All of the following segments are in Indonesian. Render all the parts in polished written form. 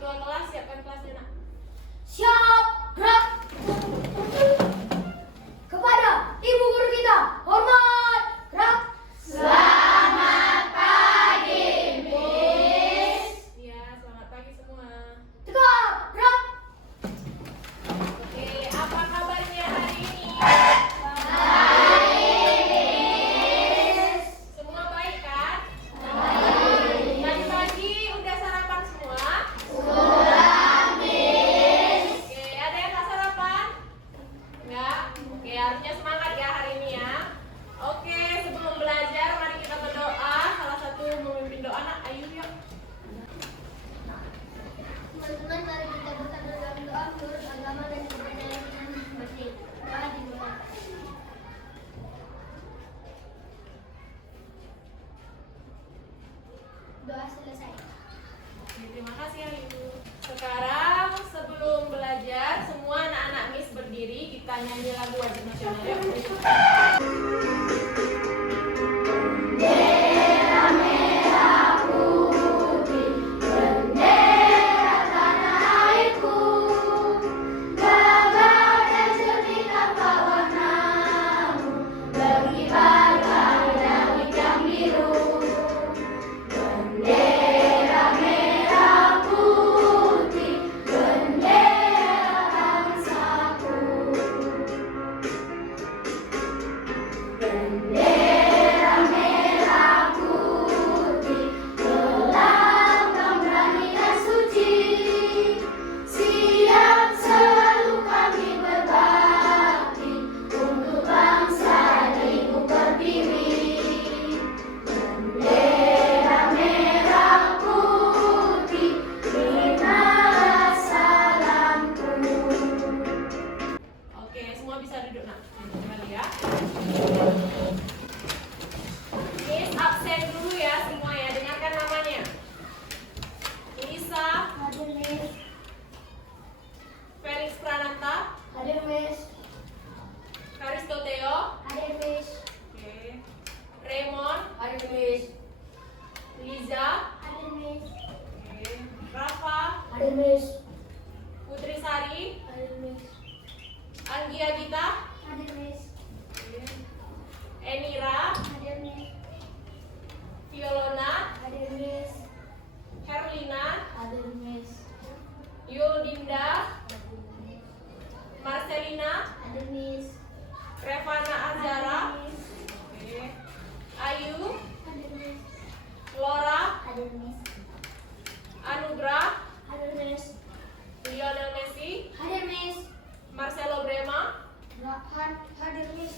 ketua kelas, siapkan kelasnya nak. Siap, gerak. Kepada ibu guru kita, hormat, gerak. Selamat pagi, Miss. Iya, selamat pagi semua. Tegak, gerak. Oke, apa kabarnya hari ini? Baik, Miss. Semua baik kan? Baik. Tadi pagi udah sarapan semua? Sudah, Miss. Oke, ada yang nggak sarapan? Enggak? Oke, harusnya semangat ya hari ini ya. Oke, sebelum belajar mari kita berdoa. Salah satu memimpin doa nak, ayo yuk. Teman-teman, mari kita berkata dalam doa menurut agama dan kepercayaan kita masing-masing. Doa dimulai. Doa selesai. Oke, terima kasih Ayu. Sekarang sebelum belajar, semua anak-anak Miss berdiri, kita nyanyi lagu wajib nasional ya. Oke, semua bisa duduk nak. Kembali ya. Miss absen dulu ya semua ya. Dengarkan namanya. Lisa, Hadir, Miss. Felix Pranata, Hadir, Miss. Karisto Theo, Hadir, Miss. oke, Raymond, Hadir, Miss. Liza, Hadir, Miss. oke, Rafa, Hadir, Miss. Putri Sari, Hadir, Miss. Anggi Agita, Hadir, Miss. oke, Enira, Hadir, Miss. Violona, Hadir, Miss. Herlina, Hadir, Miss. Yuldinda, Hadir, Miss. Marcelina, Hadir, Miss. Revana Azara, Hadir, Miss. oke, Ayu, Hadir, Miss. Laura, Hadir, Miss. Anugrah, Hadir, Miss. Lionel Messi, Hadir, Miss. Marcelo Brema, Hadir, Miss.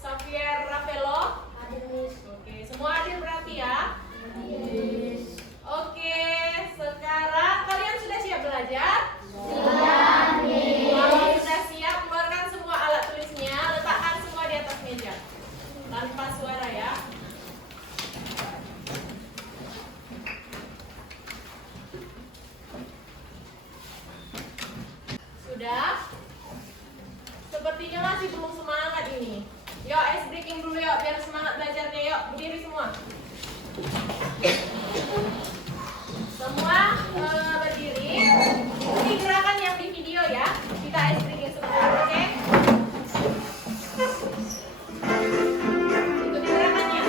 Xavier Ravelo. Hadir, Miss. Oke, semua hadir berarti ya. Miss. Oke, sekarang kalian sudah siap belajar? Sudah, Miss. Kalau sudah siap, keluarkan semua alat tulisnya, letakkan semua di atas meja. Tanpa suara ya. Sudah? Sepertinya masih belum semangat ini. Yuk, ice breaking dulu yuk, biar semangat belajarnya yuk. Berdiri semua. Semua berdiri. Ini gerakan yang di video ya. Kita ice breaking sebentar, oke? Ikuti gerakannya.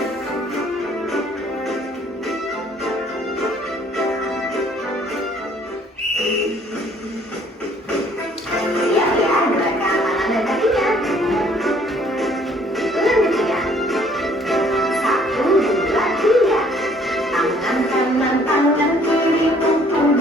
Tangan kanan, tangan kiri, punggung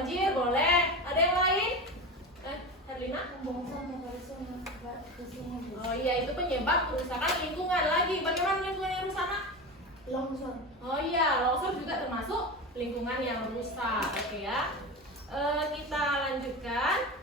banjir, boleh. Ada yang lain? Herlina? Oh iya, itu penyebab kerusakan lingkungan. Lagi, bagaimana lingkungan yang rusak, Nak? Longsor. Oh iya, longsor juga termasuk lingkungan yang rusak. Oke ya. Kita lanjutkan.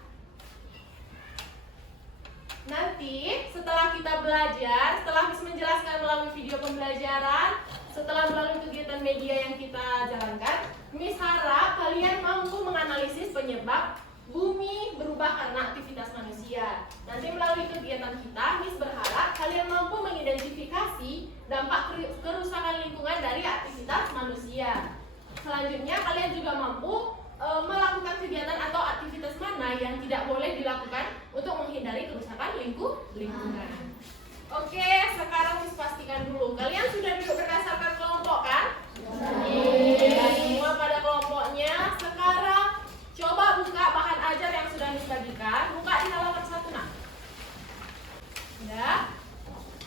Nanti setelah kita belajar, setelah Miss menjelaskan melalui video pembelajaran, setelah melalui kegiatan media yang kita jalankan, Miss harap kalian mampu menganalisis penyebab bumi berubah karena aktivitas manusia. Nanti melalui kegiatan kita, Miss berharap kalian mampu mengidentifikasi dampak kerusakan lingkungan dari aktivitas manusia. Selanjutnya, kalian juga mampu melakukan kegiatan atau aktivitas mana yang tidak boleh dilakukan untuk menghindari kerusakan lingkungan. Oke, sekarang Miss pastikan dulu. Kalian sudah duduk berdasarkan kelompok kan? Ya, semua pada kelompoknya. Sekarang coba buka bahan ajar yang sudah Miss bagikan. Buka di halaman 1, Nak. Ya.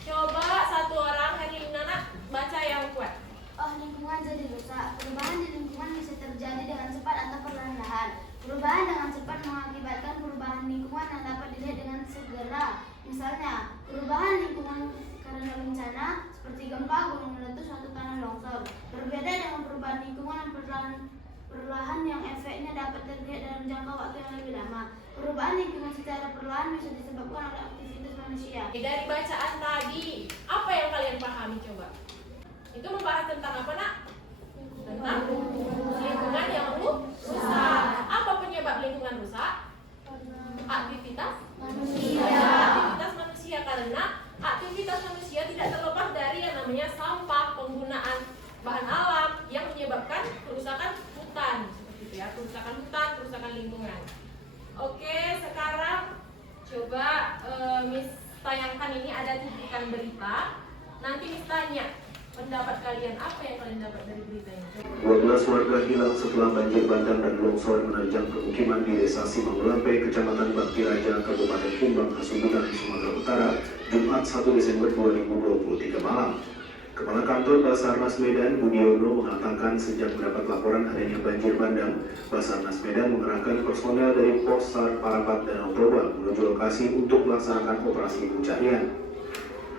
Coba satu orang, Herlina, Nak, baca yang kuat. Oh, lingkungan jadi rusak. Perubahan di lingkungan bisa terjadi dengan cepat atau perlahan-lahan. Perubahan dengan cepat mengakibatkan perubahan lingkungan yang dapat dilihat dengan segera. Misalnya, perubahan lingkungan karena bencana seperti gempa, gunung meletus, atau tanah longsor. Berbeda dengan perubahan lingkungan yang perlahan yang efeknya dapat terlihat dalam jangka waktu yang lebih lama. Perubahan lingkungan secara perlahan bisa disebabkan oleh aktivitas manusia. Dari bacaan tadi, apa yang kalian pahami coba? Itu membahas tentang apa, Nak? Tentang lingkungan yang rusak. Apa penyebab lingkungan rusak? Aktivitas manusia. Aktivitas manusia, karena aktivitas manusia tidak terlepas dari yang namanya sampah, penggunaan bahan alam yang menyebabkan kerusakan hutan, seperti itu ya, kerusakan hutan, kerusakan lingkungan. Oke, sekarang coba Miss tayangkan ini ada cuplikan berita. Nanti Miss tanya pendapat kalian, apa yang kalian dapat dari berita ini? 12 warga hilang setelah banjir bandang dan longsor menerjang permukiman di Desa Simanglampe, Kecamatan Bakti Raja, Kabupaten Kumbang, Kasubungan, Sumatera Utara, Jumat 1 Desember 2023 malam. Kepala Kantor Basarnas Medan, Budiono, mengatakan sejak mendapat laporan adanya banjir bandang, Basarnas Medan mengerahkan personel dari Polsar Parapat Danau Toba menuju lokasi untuk melaksanakan operasi pencarian.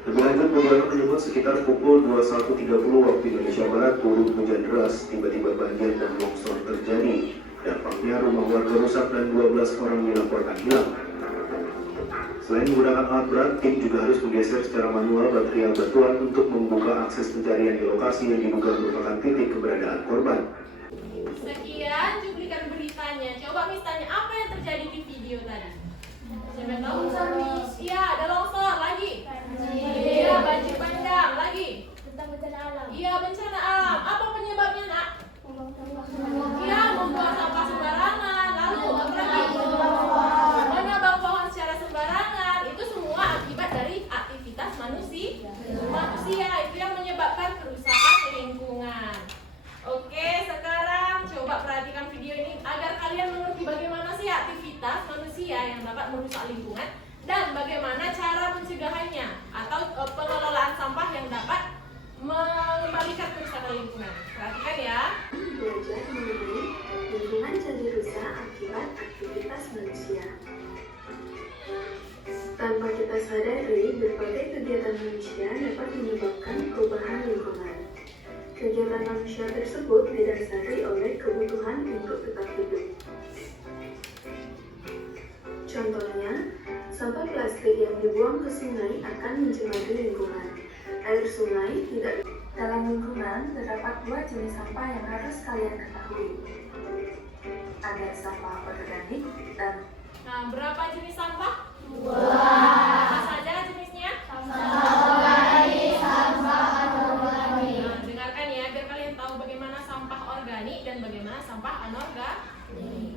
Lebih lanjut, Budiono menyebut sekitar pukul 21.30 waktu Indonesia Barat turun hujan deras, tiba-tiba banjir dan longsor terjadi. Dampaknya rumah warga rusak dan 12 orang dilaporkan hilang. Selain menggunakan alat berat, tim juga harus menggeser secara manual material batuan untuk membuka akses pencarian di lokasi yang diduga merupakan titik keberadaan korban. Sekian cuplikan beritanya. Coba Miss tanya, apa yang terjadi di video tadi? Siapa yang tahu? Iya, ada longsor. Lagi? Iya, banjir bandang. Lagi? Tentang bencana alam. Iya, bencana alam. Apa penyebabnya, Nak? Iya, membuang sampah sembarangan. Lalu apa lagi? Menebang pohon secara sembarangan. Itu semua akibat dari aktivitas manusia. Itu yang menyebabkan kerusakan lingkungan. Oke, sekarang coba perhatikan video ini agar kalian mengerti bagaimana sih aktivitas manusia yang dapat merusak lingkungan dan bagaimana cara pencegahannya atau pengelolaan sampah yang dapat mengembalikan kerusakan lingkungan. Perhatikan ya. Belajar mengenai lingkungan jadi rusak akibat aktivitas manusia. Tanpa kita sadari, berbagai kegiatan manusia dapat menyebabkan perubahan lingkungan. Kegiatan manusia tersebut didasari oleh kebutuhan untuk tetap hidup. Contohnya, sampah plastik yang dibuang ke sungai akan mencemari lingkungan. Air sungai tidak. Dalam lingkungan terdapat 2 jenis sampah yang harus kalian ketahui. Ada sampah organik dan. Nah, berapa jenis sampah? 2. Apa saja jenisnya? Nah, dengarkan ya, biar kalian tahu bagaimana sampah organik dan bagaimana sampah anorganik.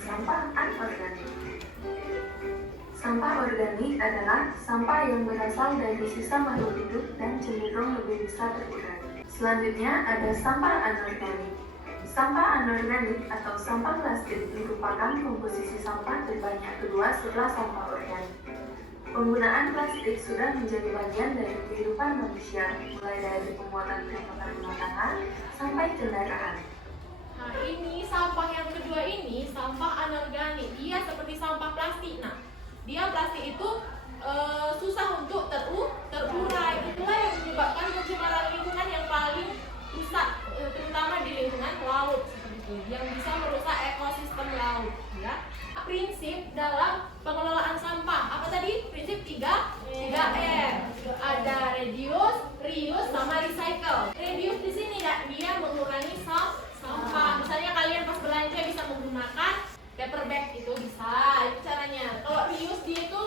Sampah anorganik. Sampah organik adalah sampah yang berasal dari sisa makhluk hidup dan cenderung lebih bisa terurai. Selanjutnya ada sampah anorganik. Sampah anorganik atau sampah plastik merupakan komposisi sampah terbanyak kedua setelah sampah organik. Penggunaan plastik sudah menjadi bagian dari kehidupan manusia, mulai dari pembuatan peralatan rumah tangga sampai kendaraan. Nah, ini sampah yang kedua ini sampah plastik. Nah, dia plastik itu susah untuk terurai. Itulah yang menyebabkan pencemaran lingkungan yang paling rusak, terutama di lingkungan laut seperti itu, yang bisa merusak ekosistem laut. Ya. Prinsip dalam pengelolaan sampah apa tadi? Prinsip 3R. Ada reduce, reuse, sama recycle. Reduce di sini ya, dia mengurangi sampah. Misalnya kalian pas belanja bisa menggunakan paper bag, itu bisa, itu caranya. Kalau reuse dia itu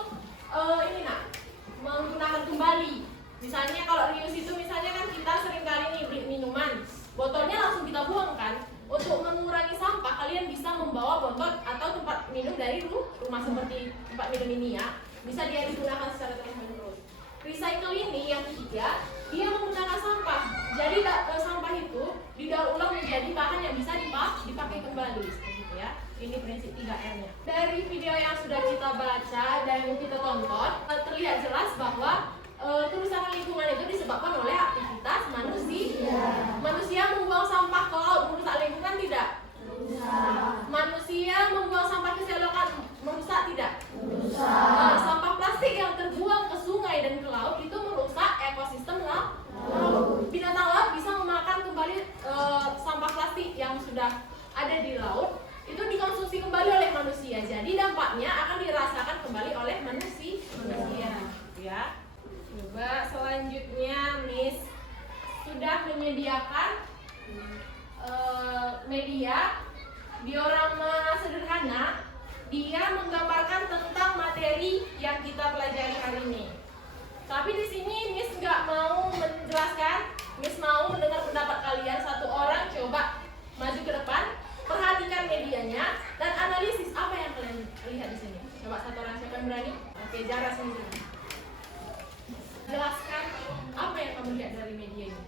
menggunakan kembali. Misalnya kalau reuse itu misalnya kan kita sering kali nih beli minuman, botolnya langsung kita buang kan. Untuk mengurangi sampah, kalian bisa membawa botol atau tempat minum dari rumah seperti tempat minum ini ya. Bisa dia digunakan secara terus-menerus. Recycle ini yang ketiga, dia menggunakan sampah. Jadi sampah itu didaur ulang menjadi bahan yang bisa dipakai kembali seperti itu ya. Ini prinsip 3R-nya. Dari video yang sudah kita baca dan kita tonton, terlihat jelas bahwa kerusakan lingkungan itu disebabkan oleh aktivitas manusia. Manusia membuang sampah ke laut merusak lingkungan tidak? Manusia membuang sampah ke selokan merusak tidak? Sampah plastik yang terbuang ke sungai dan ke laut itu merusak ekosistem laut. Binatang laut bisa memakan kembali sampah plastik yang sudah ada di laut, itu dikonsumsi kembali oleh manusia. Jadi dampaknya akan dirasakan kembali oleh manusia. Ya. Coba selanjutnya Miss sudah menyediakan media diorama sederhana. Dia menggambarkan tentang materi yang kita pelajari hari ini. Tapi di sini Miss nggak mau menjelaskan, Miss mau mendengar pendapat kalian. Satu orang coba maju ke depan, perhatikan medianya dan analisis apa yang kalian lihat di sini. Coba satu orang, siapa yang berani? Oke, Zara sendiri. Jelaskan apa yang kamu lihat dari media ini.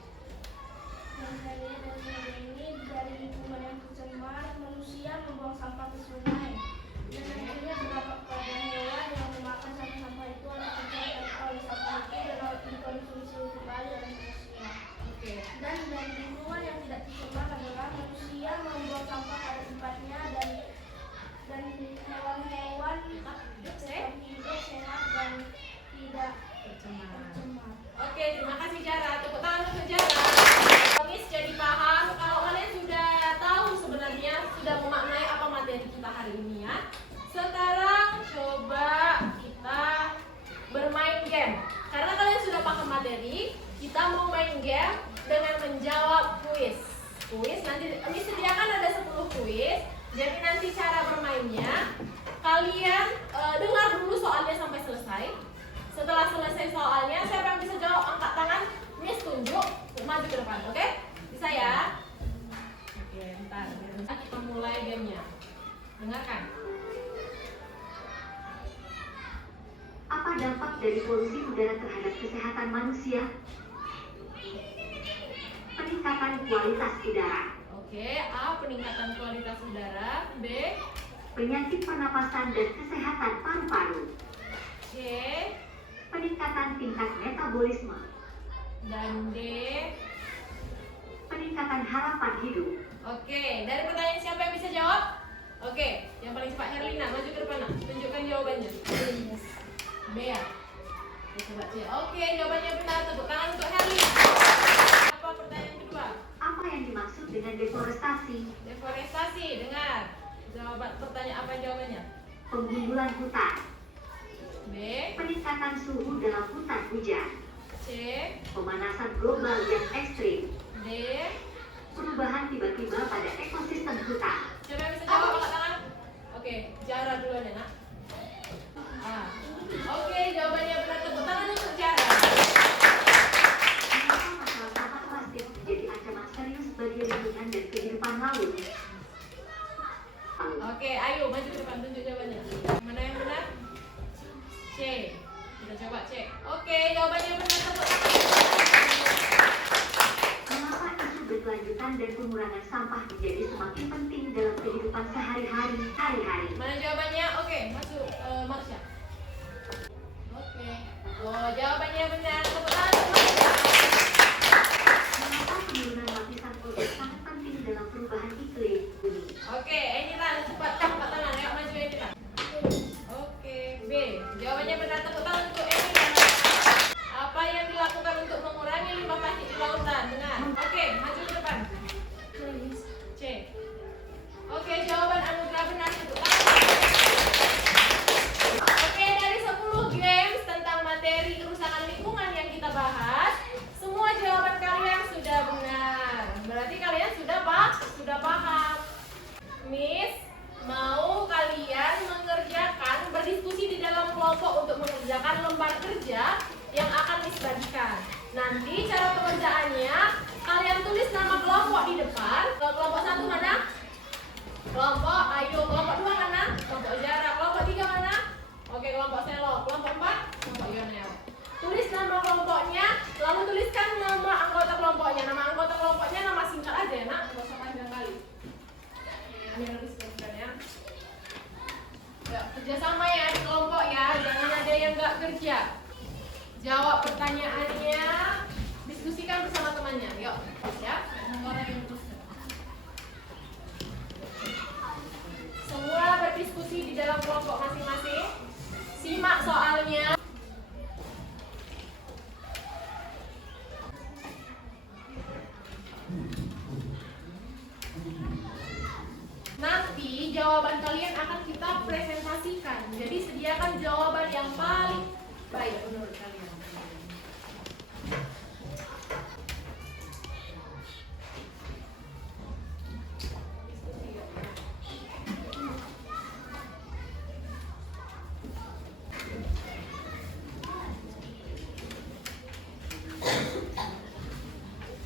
Dari lingkungan yang tercemar, manusia membuang sampah ke sungai, dan akhirnya berdampak pada hewan yang memakan sampah itu oleh sampah itu dan dikonsumsi kembali oleh manusia. Dan dari lingkungan yang tidak tercemar adalah manusia membuang sampah pada tempatnya dan hewan-hewan tetap hidup sehat dan tidak tercemar. Oke, terima kasih Jara. Tepuk tangan untuk Jara. Miss jadi paham kalau kalian sudah tahu sebenarnya sudah memaknai apa materi kita hari ini ya. Sekarang coba kita bermain game. Karena kalian sudah paham materi, kita mau main game dengan menjawab kuis. Kuis nanti Miss sediakan ada 10 kuis. Jadi nanti cara bermainnya kalian dengar dulu soalnya sampai selesai. Setelah selesai soalnya, siapa yang bisa jawab angkat tangan, Miss tunjuk, maju ke depan, oke? Bisa ya? Oke, bentar. Kita mulai gamenya. Dengarkan. Apa dampak dari polusi udara terhadap kesehatan manusia? Peningkatan kualitas udara. Oke, A. Peningkatan kualitas udara. B. Penyakit pernapasan dan kesehatan paru-paru. C. Peningkatan tingkat metabolisme. Dan D. Peningkatan harapan hidup. Oke, dari pertanyaan siapa yang bisa jawab? Oke, yang paling cepat Herlina, maju ke depan nak. Tunjukkan jawabannya. B ya? Oke, coba C. Oke, jawabannya benar. Tepuk tangan untuk Herlina. Apa pertanyaan kedua? Apa yang dimaksud dengan deforestasi? Deforestasi, dengar. Jawaban pertanyaan apa jawabannya? Penggundulan hutan. B. Peningkatan suhu dalam hutan hujan. C. Pemanasan global yang ekstrim. D. Perubahan tiba-tiba pada ekosistem hutan. Siapa yang bisa jawab angkat tangan? Oke, Jara duluan ya nak. Oke, jawabannya benar. Tepuk tangan untuk Jara. Mengapa masalah sampah plastik menjadi ancaman serius bagi lingkungan dan kehidupan laut? Oke, ayo maju ke depan, tunjuk jawabannya. Mana yang benar? C. Kita coba cek. Oke, jawabannya benar. Tepuk tangan. Mengapa isu berkelanjutan dan pengurangan sampah menjadi semakin penting dalam kehidupan sehari-hari? Mana jawabannya? Oke, masuk Marsha. Oke. Oh, jawabannya benar. Tepuk tangan untuk Marsha. Mengapa penurunan lapisan ozon sangat penting dalam perubahan iklim bumi? Oke, Eniran cepat angkat tangan. Ayo maju Eniran. Ayu. Kelompok 2 mana? Kelompok Zara. Kelompok 3 mana? Oke, kelompok Selo. Kelompok 4 kelompok Yonel. Tulis nama kelompoknya, lalu tuliskan nama anggota kelompoknya. Nama anggota kelompoknya nama singkat aja ya nak, nggak usah panjang kali. Ini harus tuliskan ya. Ya, kerjasama ya di kelompok ya, jangan ada yang nggak kerja. Jawab pertanyaannya, diskusikan bersama temannya. Yuk, ya. Orang yang teruskan. Semua berdiskusi di dalam kelompok masing-masing. Simak soalnya. Nanti jawaban kalian akan kita presentasikan. Jadi sediakan jawaban yang paling baik menurut kalian.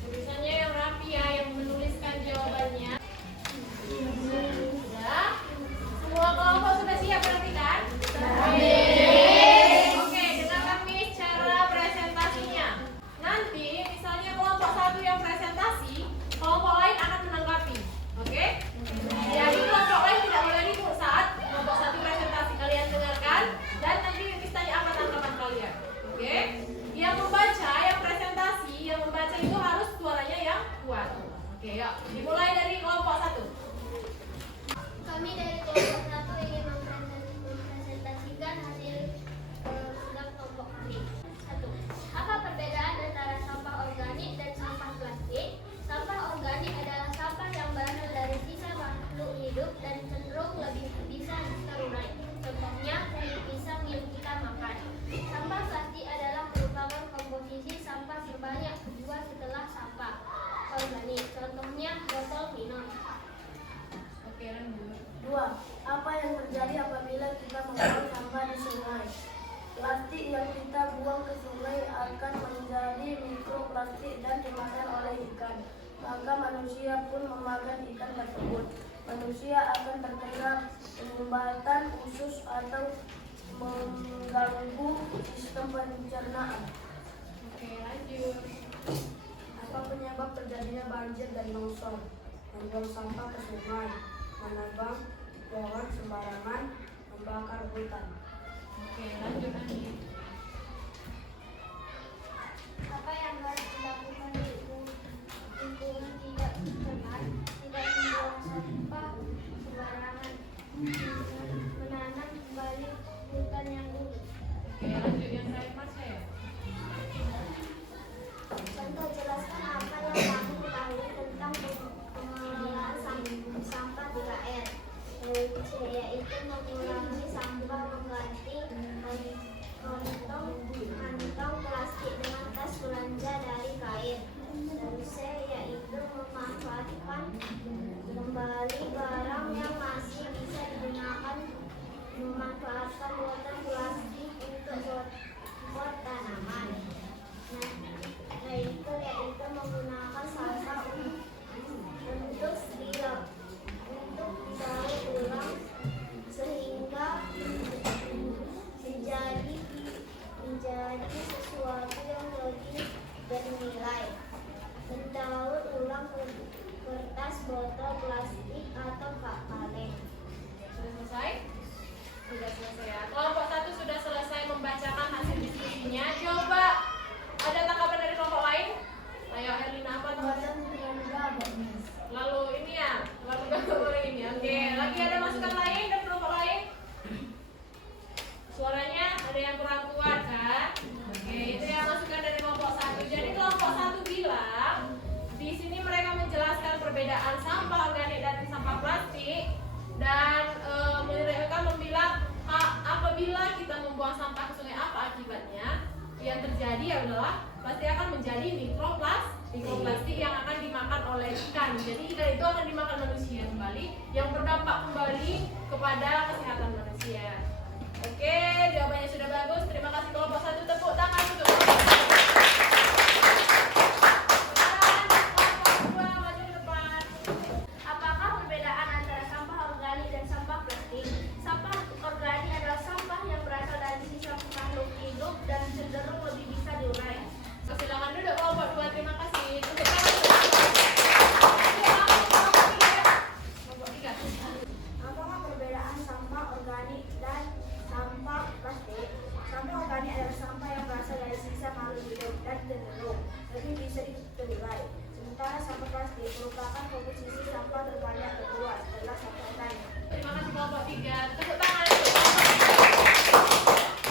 Tulisannya yang rapi ya, yang menuliskan jawabannya. Sudah? Semua kelompok sudah siap berarti kan? Oke, dengarkan Miss cara presentasinya. Nanti misalnya kelompok 1 yang presentasi, kelompok lain akan menanggapi. Oke? Jadi kelompok lain tidak boleh ribut saat kelompok 1 presentasi. Kalian dengarkan dan nanti Miss tanya apa tanggapan kalian. Oke? Yang membaca, yang presentasi, yang membaca itu harus suaranya yang kuat. Oke, yuk. Dimulai dari kelompok 1. Kami dari kelompok 1 ingin mempresentasikan hasil sidang kelompok kami. 1. Apa perbedaan antara sampah organik dan sampah plastik? Sampah organik adalah sampah yang berasal dari sisa makhluk hidup dan cenderung lebih bisa terurai. Contohnya kulit pisang yang kita makan. Sampah plastik adalah merupakan komposisi sampah sebanyak kedua setelah sampah organik. Contohnya botol minum. Oke, lanjut. 2. Apa yang terjadi apabila kita membuang sampah di sungai? Plastik yang kita buang ke sungai akan menjadi mikroplastik dan dimakan oleh ikan. Maka manusia pun memakan ikan tersebut. Manusia akan terkena penyumbatan usus atau mengganggu sistem pencernaan. Oke, lanjut. Apa penyebab terjadinya banjir dan longsor? Membuang sampah ke sungai, menebang pohon sembarangan, membakar hutan. Oke, lanjut lagi. Apa yang harus dilakukan di lingkungan tidak tercemar? Tidak membuang sampah sembarangan, menanam kembali hutan yang dulu. Oke, lanjut yang terakhir Mas ya. Contoh, jelaskan apa yang kamu ketahui tentang pengelolaan sampah 3R. C, yaitu mengurangi sampah, mengganti kantong plastik dengan tas belanja dari kain. Dan C, yaitu memanfaatkan kembali barang yang masih bisa digunakan, memanfaatkan botol plastik untuk pot tanaman. Yaitu menggunakan sampah untuk didaur ulang sehingga menjadi sesuatu yang lebih bernilai. Mendaur ulang kertas, botol plastik atau kaleng. Sudah selesai? Sudah selesai ya. Kelompok 1 sudah selesai membacakan hasil diskusinya. Coba ada tanggapan dari kelompok lain? Ayo Herlina, apa tanggapan? Lalu ini ya, lalu ini. Oke, lagi ada masukan lain dari kelompok lain? Suaranya ada yang kurang kuat kan? Oke, itu yang masukan dari kelompok 1. Jadi kelompok 1 bilang di sini mereka menjelaskan perbedaan sampah organik dan sampah plastik dan mereka membilang apabila kita membuang sampah ke sungai apa akibatnya? Yang terjadi adalah pasti akan menjadi mikroplastik yang akan dimakan oleh ikan. Jadi ikan itu akan dimakan manusia kembali, yang berdampak kembali kepada kesehatan manusia. Oke, jawabannya sudah bagus. Terima kasih kelompok 1, tepuk tangan untuk kelompok 2, maju ke depan. Apakah perbedaan antara sampah organik dan Apakah perbedaan sampah organik dan sampah plastik? Sampah organik adalah sampah yang berasal dari sisa makhluk hidup dan cenderung lebih bisa terurai. Sementara sampah plastik merupakan komposisi sampah terbanyak kedua setelah sampah organik. Terima kasih kelompok 3. Tepuk tangan.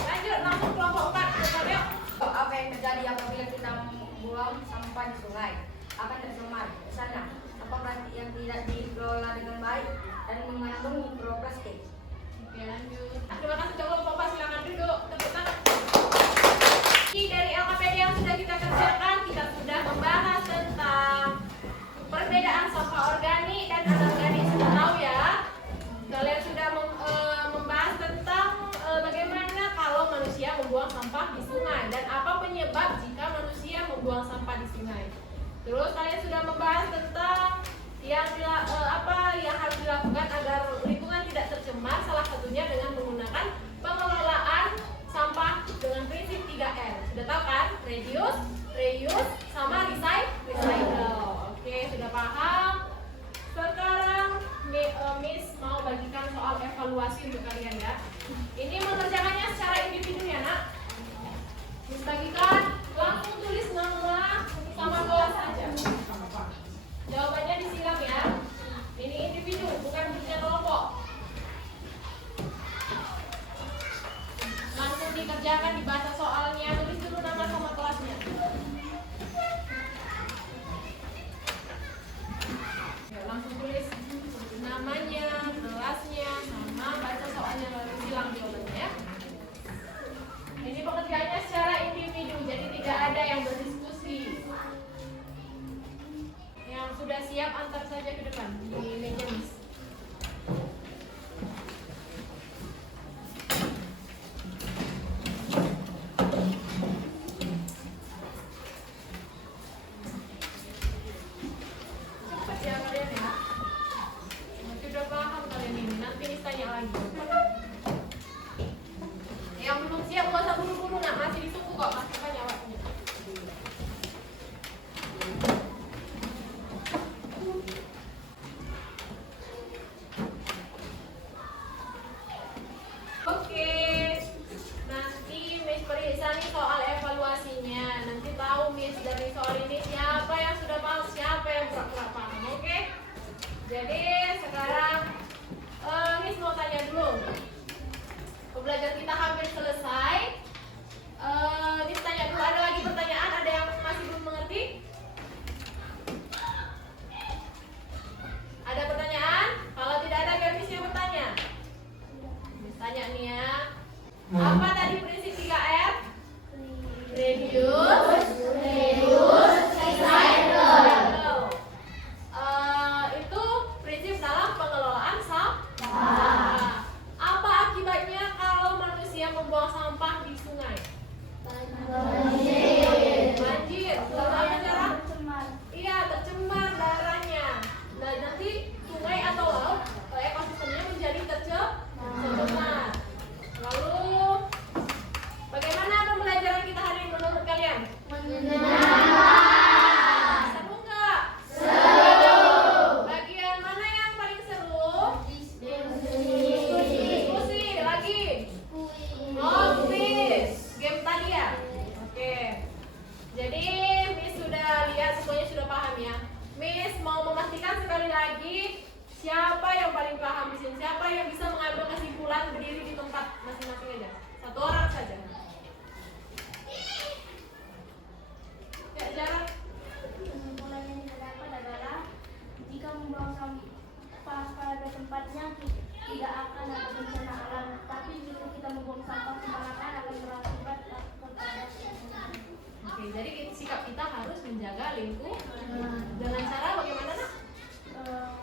Lanjut langsung kelompok 4. Coba yuk. Apa yang terjadi apabila kita membuang sampah di sungai? Akan tercemar. Misalnya, sampah plastik yang tidak dikelola dengan baik dan mengandung mikroplastik. Oke, lanjut. Terima kasih kelompok 4. Silakan duduk. Tepuk tangan. Dari LKPD yang sudah kita kerjakan, kita sudah membahas tentang perbedaan sampah organik dan anorganik. Sudah tahu ya? Kalian sudah membahas tentang bagaimana kalau manusia membuang sampah di sungai dan apa penyebab jika manusia membuang sampah di sungai. Terus kalian sudah membahas tentang apa yang harus dilakukan agar lingkungan tidak tercemar. Salah satunya dengan menggunakan pengelolaan sampah dengan prinsip 3R. Sudah tahu kan? Reduce, reuse, sama recycle. Oke, sudah paham? Sekarang Miss mau bagikan soal evaluasi untuk kalian ya. Ini mengerjakannya secara individu ya nak. Miss bagikan, langsung tulis nama sama kelas saja. Jawabannya disiram ya. Ini individu, bukan bentuknya kelompok. Langsung dikerjakan, dibaca soalnya, tulis dulu nama sama kelasnya. Ya, langsung tulis namanya, kelasnya, sama baca soalnya, lalu silang jawabannya ya. Ini pengerjaannya secara individu, jadi tidak ada yang berdiskusi. Yang sudah siap antar saja ke depan di meja Miss. Cepat ya kalian ya. Nanti udah paham kalian ini. Nanti Miss tanya lagi. Yang belum siap gak usah buru-buru nak, masih ditunggu kok, masih banyak waktunya. Oke, nanti Miss periksa nih soal evaluasinya. Nanti tahu Miss dari soal ini siapa yang sudah paham, siapa yang pura-pura paham. Oke? Jadi sekarang Miss mau tanya dulu. Pembelajaran kita hampir selesai. Miss tanya dulu, ada lagi pertanyaan? Ada yang masih belum mengerti? Ada pertanyaan? Kalau tidak ada, biar Miss yang bertanya. Miss tanya nih ya. Apa tadi prinsip 3R? Reduce, recycle. Itu prinsip dalam pengelolaan sampah. Apa akibatnya kalau manusia membuang sampah di sungai? Banjir. Bagaimana cara? Iya, tercemar darahnya. Nah, nanti sungai atau laut ekosistemnya menjadi tercemar. Lalu bagaimana pembelajaran kita hari ini menurut kalian? Seru nggak? Seru. Bagian mana yang paling seru? Diskusi. Lagi? Oh, quiz. Game tadi ya? Oke. Jadi Miss sudah lihat, semuanya sudah paham ya. Miss mau memastikan sekali lagi siapa yang paling paham di sini, siapa yang bisa mengambil kesimpulan berdiri di tempat masing-masing aja. Satu orang saja. Ya, jarak. Kesimpulan yang didapat adalah jika membuang sampah pada tempatnya tidak akan ada bencana alam, tapi jika kita membuang sampah sembarangan akan berakibat kepada lingkungan. Oke, jadi sikap kita harus menjaga lingkungan dengan cara bagaimana nak?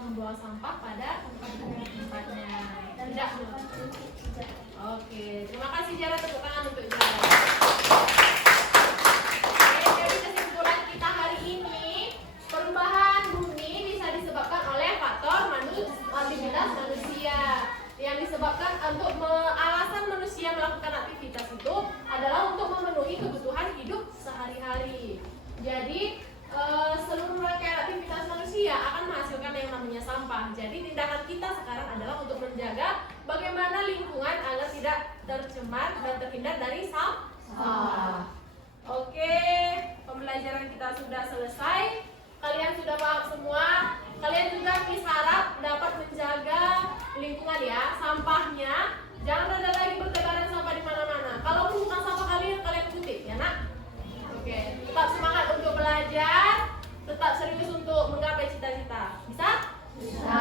Membuang sampah pada tempatnya. Tidak. Oke, terima kasih Jara, tepuk tangan untuk Jara. Oke, jadi kesimpulan kita hari ini, perubahan bumi bisa disebabkan oleh faktor aktivitas manusia. Yang disebabkan alasan manusia melakukan aktivitas itu adalah untuk memenuhi kebutuhan hidup sehari-hari. Jadi seluruh rangkaian aktivitas manusia akan menghasilkan yang namanya sampah. Jadi tindakan kita sekarang adalah untuk teman-teman ya, sampahnya jangan ada lagi bertebaran sampah di mana-mana. Kalau bukan sampah kalian kutip ya nak. Oke, tetap semangat untuk belajar, tetap serius untuk menggapai cita-cita. Bisa? Bisa.